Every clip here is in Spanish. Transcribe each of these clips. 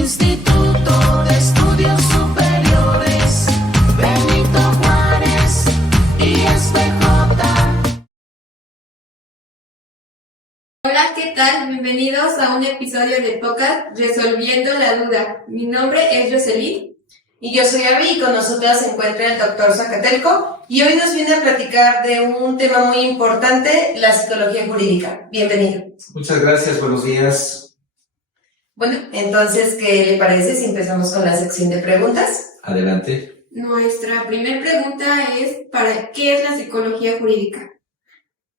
Instituto de Estudios Superiores Benito Juárez ISBJ. Hola, ¿qué tal? Bienvenidos a un episodio de podcast Resolviendo la Duda. Mi nombre es Jocelyn. Y yo soy Abby, y con nosotros se encuentra el doctor Zacatelco, y hoy nos viene a platicar de un tema muy importante, la psicología jurídica. Bienvenido. Muchas gracias, buenos días. Bueno, entonces, ¿qué le parece si empezamos con la sección de preguntas? Adelante. Nuestra primera pregunta es, ¿qué es la psicología jurídica?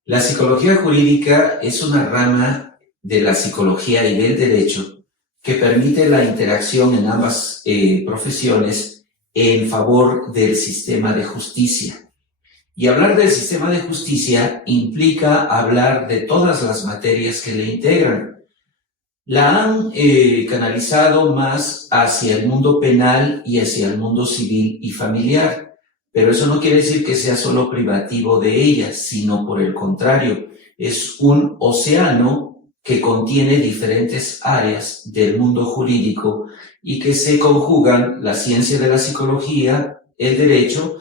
La psicología jurídica es una rama de la psicología y del derecho que permite la interacción en ambas profesiones en favor del sistema de justicia. Y hablar del sistema de justicia implica hablar de todas las materias que le integran. La han canalizado más hacia el mundo penal y hacia el mundo civil y familiar, pero eso no quiere decir que sea solo privativo de ellas, sino por el contrario, es un océano que contiene diferentes áreas del mundo jurídico y que se conjugan la ciencia de la psicología, el derecho.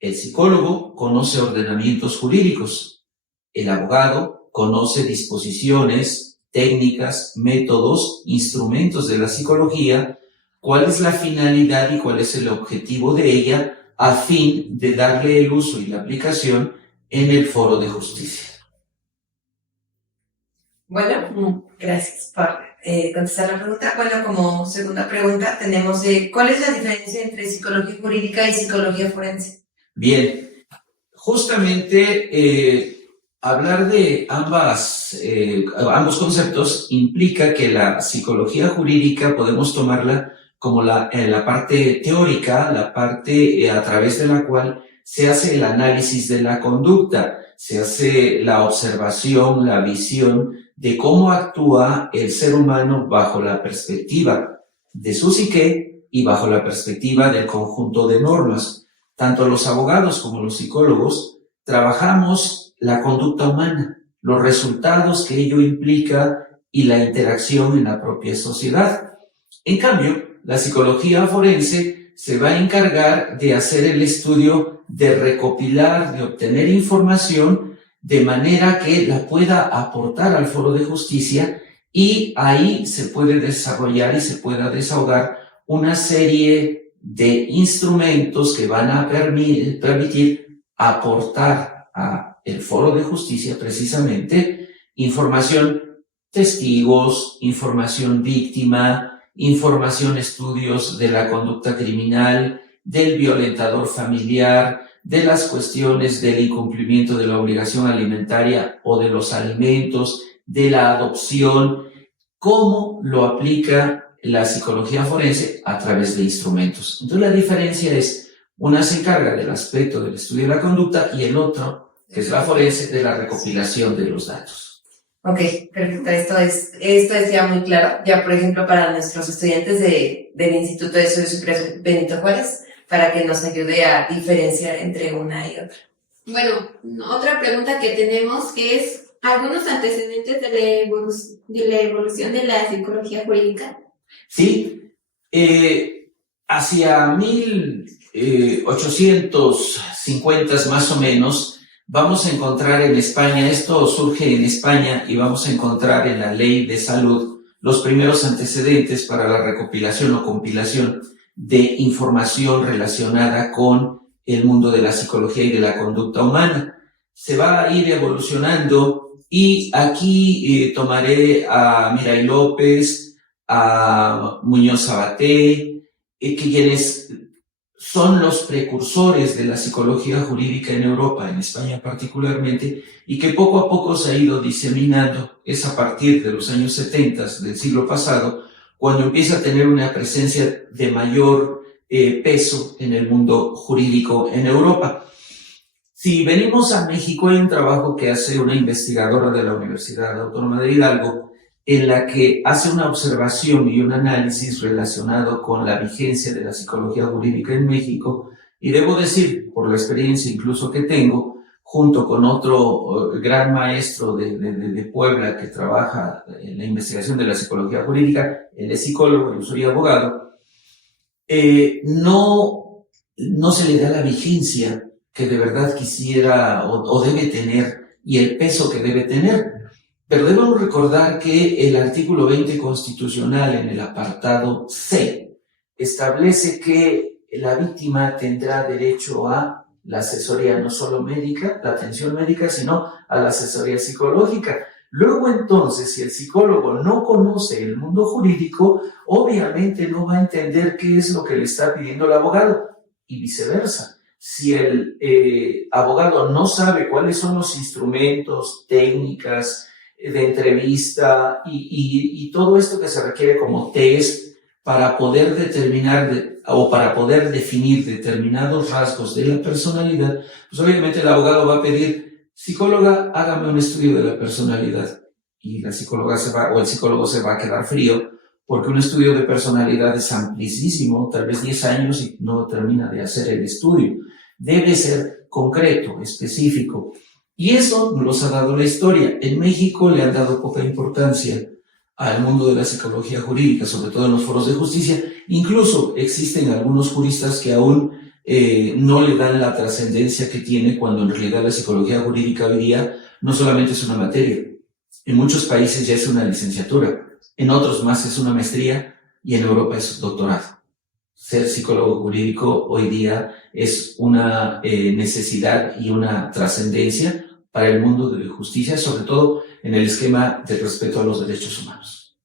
El psicólogo conoce ordenamientos jurídicos, el abogado conoce disposiciones, técnicas, métodos, instrumentos de la psicología, cuál es la finalidad y cuál es el objetivo de ella a fin de darle el uso y la aplicación en el foro de justicia. Bueno, gracias por contestar la pregunta. Bueno, como segunda pregunta tenemos ¿cuál es la diferencia entre psicología jurídica y psicología forense? Bien, justamente hablar de ambos conceptos implica que la psicología jurídica podemos tomarla como la parte teórica, la parte a través de la cual se hace el análisis de la conducta, se hace la observación, la visión de cómo actúa el ser humano bajo la perspectiva de su psique y bajo la perspectiva del conjunto de normas. Tanto los abogados como los psicólogos trabajamos la conducta humana, los resultados que ello implica y la interacción en la propia sociedad. En cambio, la psicología forense se va a encargar de hacer el estudio, de recopilar, de obtener información de manera que la pueda aportar al foro de justicia, y ahí se puede desarrollar y se pueda desahogar una serie de instrumentos que van a permitir aportar al foro de justicia precisamente información, testigos, información víctima, información, estudios de la conducta criminal, del violentador familiar, de las cuestiones del incumplimiento de la obligación alimentaria o de los alimentos, de la adopción, cómo lo aplica la psicología forense a través de instrumentos. Entonces la diferencia es, una se encarga del aspecto del estudio de la conducta y el otro, que es la forense, de la recopilación de los datos. Ok, perfecto. Esto es ya muy claro. Ya, por ejemplo, para nuestros estudiantes del Instituto de Estudios Superiores Benito Juárez, para que nos ayude a diferenciar entre una y otra. Bueno, otra pregunta que tenemos es, ¿algunos antecedentes de la evolución de la psicología jurídica? Sí, hacia 1850 más o menos, vamos a encontrar en España, esto surge en España, y vamos a encontrar en la Ley de Salud los primeros antecedentes para la recopilación o compilación de información relacionada con el mundo de la psicología y de la conducta humana. Se va a ir evolucionando, y aquí tomaré a Miray López, a Muñoz Sabaté, quienes son los precursores de la psicología jurídica en Europa, en España particularmente, y que poco a poco se ha ido diseminando. Es a partir de los años 70 del siglo pasado cuando empieza a tener una presencia de mayor peso en el mundo jurídico en Europa. Si venimos a México, hay un trabajo que hace una investigadora de la Universidad Autónoma de Hidalgo, en la que hace una observación y un análisis relacionado con la vigencia de la psicología jurídica en México, y debo decir, por la experiencia incluso que tengo, junto con otro gran maestro de Puebla que trabaja en la investigación de la psicología jurídica, él es psicólogo, yo soy abogado, no se le da la vigencia que de verdad quisiera o debe tener y el peso que debe tener. Pero debemos recordar que el artículo 20 constitucional en el apartado C establece que la víctima tendrá derecho a la asesoría no solo médica, la atención médica, sino a la asesoría psicológica. Luego entonces, si el psicólogo no conoce el mundo jurídico, obviamente no va a entender qué es lo que le está pidiendo el abogado y viceversa. Si el abogado no sabe cuáles son los instrumentos, técnicas de entrevista y todo esto que se requiere como test para poder determinar o para poder definir determinados rasgos de la personalidad, pues obviamente el abogado va a pedir: psicóloga, hágame un estudio de la personalidad. Y la psicóloga el psicólogo se va a quedar frío, porque un estudio de personalidad es amplísimo, tal vez 10 años y no termina de hacer el estudio. Debe ser concreto, específico. Y eso nos ha dado la historia. En México le han dado poca importancia al mundo de la psicología jurídica, sobre todo en los foros de justicia. Incluso existen algunos juristas que aún no le dan la trascendencia que tiene, cuando en realidad la psicología jurídica hoy día no solamente es una materia. En muchos países ya es una licenciatura, en otros más es una maestría y en Europa es doctorado. Ser psicólogo jurídico hoy día es una necesidad y una trascendencia para el mundo de la justicia, sobre todo en el esquema del respeto a los derechos humanos.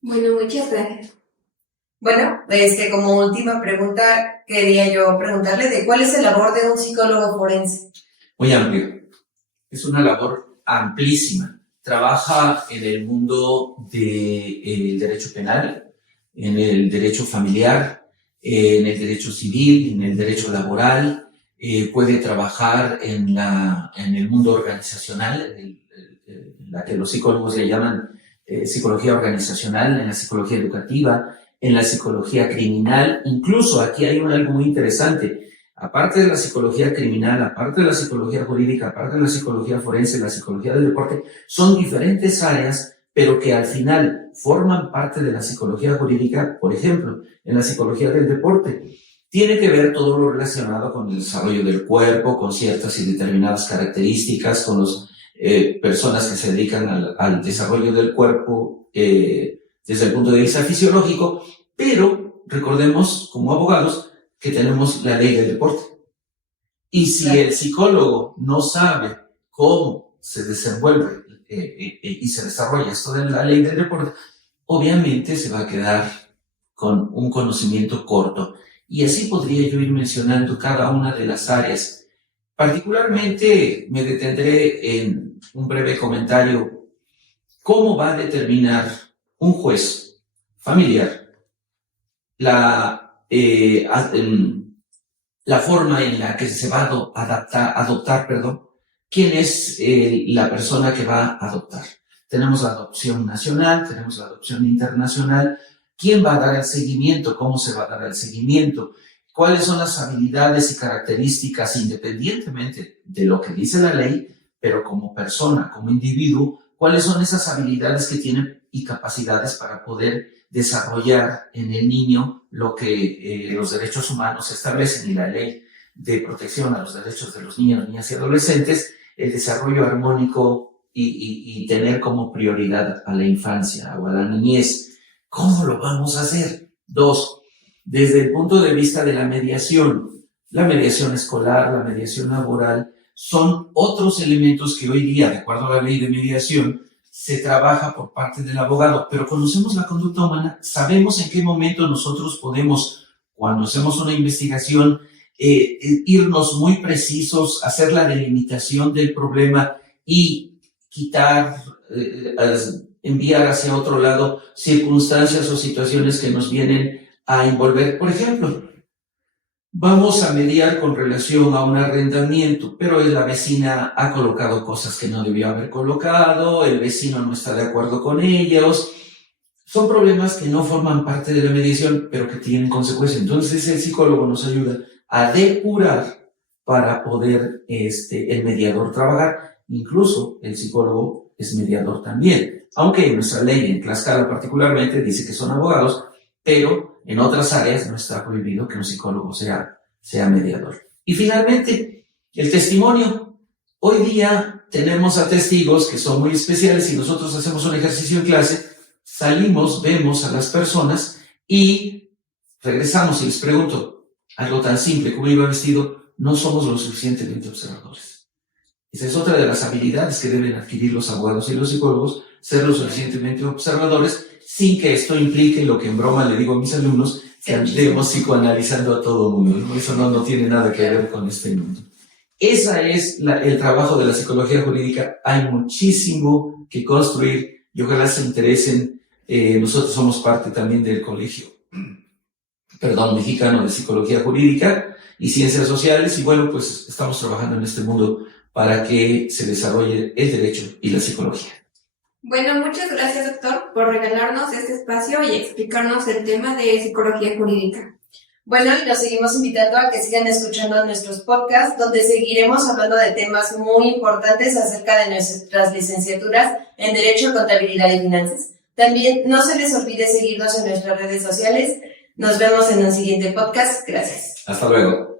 Bueno, muchas gracias. Bueno, como última pregunta, quería yo preguntarle de cuál es la labor de un psicólogo forense. Muy amplio. Es una labor amplísima. Trabaja en el mundo del derecho penal, en el derecho familiar, en el derecho civil, en el derecho laboral. Puede trabajar en el mundo organizacional, en la que los psicólogos le llaman psicología organizacional, en la psicología educativa, en la psicología criminal. Incluso aquí hay algo muy interesante. Aparte de la psicología criminal, aparte de la psicología jurídica, aparte de la psicología forense, la psicología del deporte, son diferentes áreas, pero que al final forman parte de la psicología jurídica. Por ejemplo, en la psicología del deporte, tiene que ver todo lo relacionado con el desarrollo del cuerpo, con ciertas y determinadas características, con las personas que se dedican al desarrollo del cuerpo desde el punto de vista fisiológico, pero recordemos como abogados que tenemos la ley del deporte. Y si el psicólogo no sabe cómo se desenvuelve y se desarrolla esto de la ley del deporte, obviamente se va a quedar con un conocimiento corto. Y así podría yo ir mencionando cada una de las áreas. Particularmente me detendré en un breve comentario: ¿cómo va a determinar un juez familiar la forma en la que se va a adoptar, quién es la persona que va a adoptar? Tenemos la adopción nacional, tenemos la adopción internacional. ¿Quién va a dar el seguimiento? ¿Cómo se va a dar el seguimiento? ¿Cuáles son las habilidades y características, independientemente de lo que dice la ley, pero como persona, como individuo, cuáles son esas habilidades que tiene y capacidades para poder desarrollar en el niño lo que los derechos humanos establecen y la ley de protección a los derechos de los niños, niñas y adolescentes, el desarrollo armónico y tener como prioridad a la infancia o a la niñez? ¿Cómo lo vamos a hacer? 2, desde el punto de vista de la mediación escolar, la mediación laboral, son otros elementos que hoy día, de acuerdo a la ley de mediación, se trabaja por parte del abogado, pero conocemos la conducta humana, sabemos en qué momento nosotros podemos, cuando hacemos una investigación, irnos muy precisos, hacer la delimitación del problema y quitar, enviar hacia otro lado circunstancias o situaciones que nos vienen a envolver. Por ejemplo, vamos a mediar con relación a un arrendamiento, pero la vecina ha colocado cosas que no debió haber colocado, el vecino no está de acuerdo con ellos. Son problemas que no forman parte de la mediación, pero que tienen consecuencias. Entonces el psicólogo nos ayuda a depurar para poder el mediador trabajar. Incluso el psicólogo es mediador también, aunque en nuestra ley, en Tlaxcala particularmente, dice que son abogados, pero en otras áreas no está prohibido que un psicólogo sea mediador. Y finalmente, el testimonio. Hoy día tenemos a testigos que son muy especiales y nosotros hacemos un ejercicio en clase, salimos, vemos a las personas y regresamos y les pregunto algo tan simple como iba vestido, no somos lo suficientemente observadores. Esa es otra de las habilidades que deben adquirir los abogados y los psicólogos, ser lo suficientemente observadores, sin que esto implique lo que en broma le digo a mis alumnos, que andemos psicoanalizando a todo mundo, ¿no? Eso no tiene nada que ver con este mundo. Ese es el trabajo de la psicología jurídica. Hay muchísimo que construir y ojalá se interesen. Nosotros somos parte también del Colegio Mexicano de Psicología Jurídica y Ciencias Sociales y bueno, pues estamos trabajando en este mundo para que se desarrolle el derecho y la psicología. Bueno, muchas gracias, doctor, por regalarnos este espacio y explicarnos el tema de psicología jurídica. Bueno, y los seguimos invitando a que sigan escuchando nuestros podcasts, donde seguiremos hablando de temas muy importantes acerca de nuestras licenciaturas en Derecho, Contabilidad y Finanzas. También no se les olvide seguirnos en nuestras redes sociales. Nos vemos en un siguiente podcast. Gracias. Hasta luego.